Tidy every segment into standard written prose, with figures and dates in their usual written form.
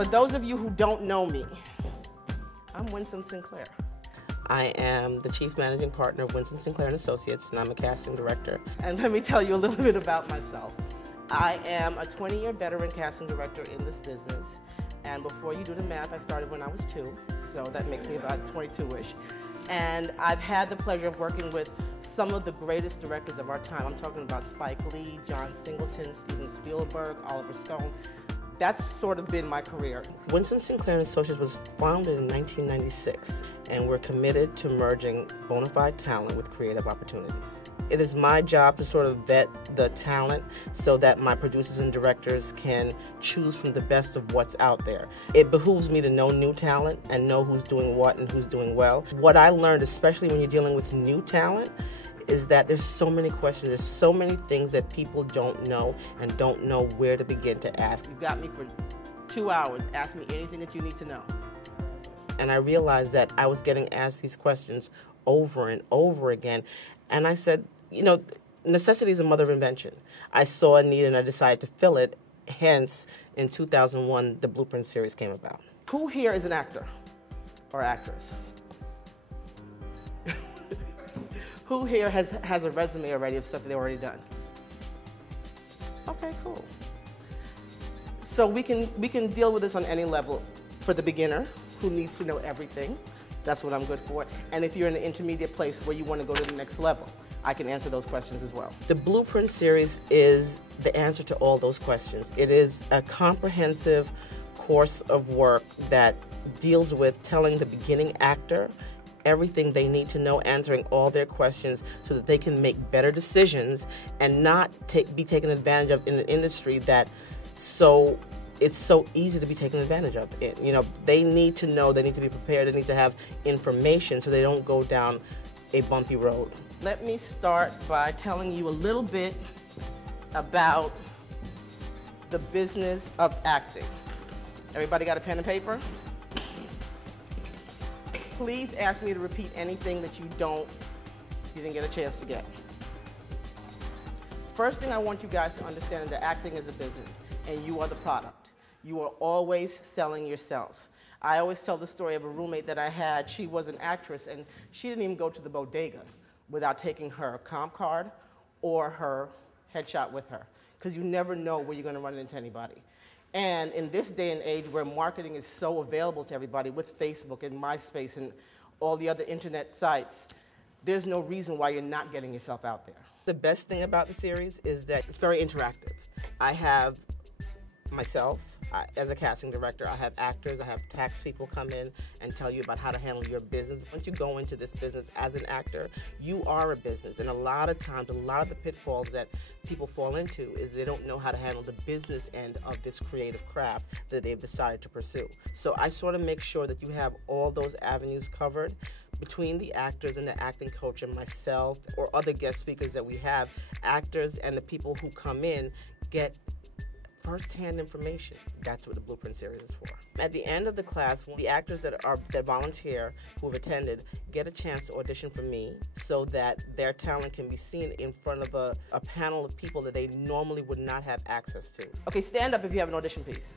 For those of you who don't know me, I'm Winsome Sinclair. I am the Chief Managing Partner of Winsome Sinclair and Associates, and I'm a casting director. And let me tell you a little bit about myself. I am a 20-year veteran casting director in this business. And before you do the math, I started when I was 2, so that makes me about 22-ish. And I've had the pleasure of working with some of the greatest directors of our time. I'm talking about Spike Lee, John Singleton, Steven Spielberg, Oliver Stone. That's sort of been my career. Winsome Sinclair and Associates was founded in 1996, and we're committed to merging bona fide talent with creative opportunities. It is my job to sort of vet the talent so that my producers and directors can choose from the best of what's out there. It behooves me to know new talent and know who's doing what and who's doing well. What I learned, especially when you're dealing with new talent, is that there's so many questions, there's so many things that people don't know and don't know where to begin to ask. You got me for 2 hours, ask me anything that you need to know. And I realized that I was getting asked these questions over and over again. And I said, you know, necessity is the mother of invention. I saw a need and I decided to fill it. Hence, in 2001, the Blueprint series came about. Who here is an actor or actress? Who here has a resume already of stuff that they've already done? Okay, cool. So we can deal with this on any level. For the beginner who needs to know everything, that's what I'm good for. And if you're in an intermediate place where you want to go to the next level, I can answer those questions as well. The Blueprint series is the answer to all those questions. It is a comprehensive course of work that deals with telling the beginning actor everything they need to know, answering all their questions so that they can make better decisions and not be taken advantage of in an industry that it's so easy to be taken advantage of. You know, they need to know, they need to be prepared, they need to have information so they don't go down a bumpy road. Let me start by telling you a little bit about the business of acting. Everybody got a pen and paper? Please ask me to repeat anything that you didn't get a chance to get. First thing I want you guys to understand is that acting is a business, and you are the product. You are always selling yourself. I always tell the story of a roommate that I had. She was an actress, and she didn't even go to the bodega without taking her comp card or her headshot with her, because you never know where you're going to run into anybody. And in this day and age where marketing is so available to everybody with Facebook and MySpace and all the other internet sites, there's no reason why you're not getting yourself out there. The best thing about the series is that it's very interactive. I have myself, as a casting director, I have actors, I have tax people come in and tell you about how to handle your business. Once you go into this business as an actor, you are a business. And a lot of times, a lot of the pitfalls that people fall into is they don't know how to handle the business end of this creative craft that they've decided to pursue. So I sort of make sure that you have all those avenues covered. Between the actors and the acting coach and myself or other guest speakers that we have, actors and the people who come in get first-hand information. That's what the Blueprint series is for. At the end of the class, the actors that volunteer, who have attended, get a chance to audition for me so that their talent can be seen in front of a panel of people that they normally would not have access to. Okay, stand up if you have an audition piece.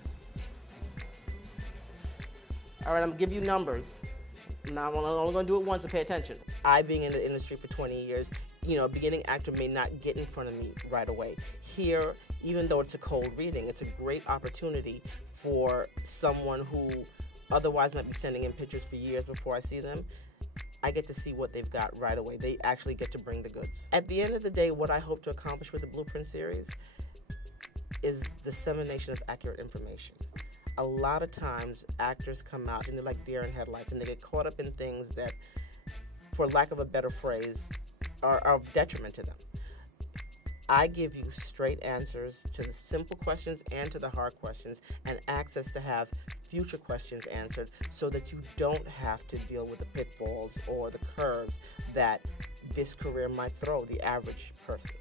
All right, I'm gonna give you numbers. Now, I'm only gonna do it once and pay attention. I, being in the industry for 20 years, you know, a beginning actor may not get in front of me right away. Here, even though it's a cold reading, it's a great opportunity for someone who otherwise might be sending in pictures for years before I see them. I get to see what they've got right away. They actually get to bring the goods. At the end of the day, what I hope to accomplish with the Blueprint series is dissemination of accurate information. A lot of times, actors come out and they're like deer in headlights, and they get caught up in things that, for lack of a better phrase, are of detriment to them. I give you straight answers to the simple questions and to the hard questions, and access to have future questions answered so that you don't have to deal with the pitfalls or the curves that this career might throw the average person.